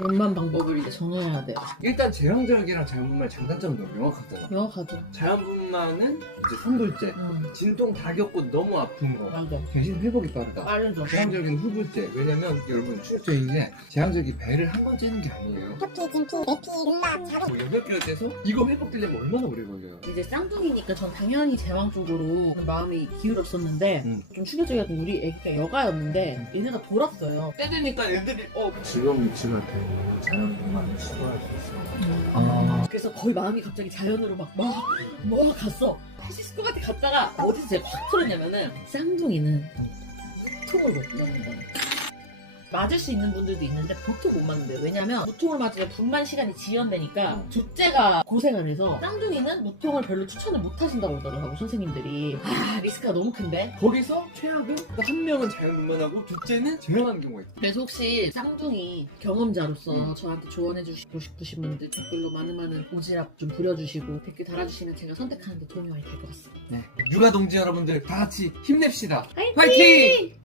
몇만 방법을 이제 정해야 돼요. 일단 제왕절개랑 자연분만 장단점이 너무 명확하잖아. 명확하죠. 자연분만은 이제 선돌제. 음, 진통 다 겪고 너무 아픈 거. 맞아. 대신 회복이 빠르다. 빠르죠. 제왕절개는 후불제. 왜냐면 여러분 게 제왕절개 배를 한 번 째는 게 아니에요. 표피, 진피, 내피, 름박, 자국 뭐 여덟 개가 째서 이거 회복되려면 얼마나 오래 걸려요? 이제 쌍둥이니까 전 당연히 제왕 쪽으로 마음이 기울었었는데 음. 좀 충격적이었던 게 우리 애기가 여가였는데 얘네가 돌았어요. 때리니까 애들이 어 지금 위치가 되고 자연분만 치료할 수 있어. 아. 그래서 거의 마음이 갑자기 자연으로 막, 막, 막 갔어. 할수 있을 것 같아 갔다가 어디서 제가 확 틀었냐면은 쌍둥이는 무통을 못 맞는다. 맞을 수 있는 분들도 있는데 보통 못 맞는데요. 왜냐면 무통을 맞으면 분만 시간이 지연되니까 둘째가 고생을 해서 쌍둥이는 무통을 별로 추천을 못 하신다고 그러더라고 선생님들이. 아 리스크가 너무 큰데. 거기서 최악은 한 명은 자연분만하고 둘째는 제왕하는 경우가 있어. 그래서 혹시 쌍둥이 경험자로서 음. 저한테 조언해 주시고 싶으신 분들 댓글로 많은 많은 오지랖 좀 부려주시고 댓글 달아주시면 제가 선택하는 데 도움이 많이 될 것 같습니다. 네. 육아 동지 여러분들 다 같이 힘냅시다. 화이팅! 화이팅!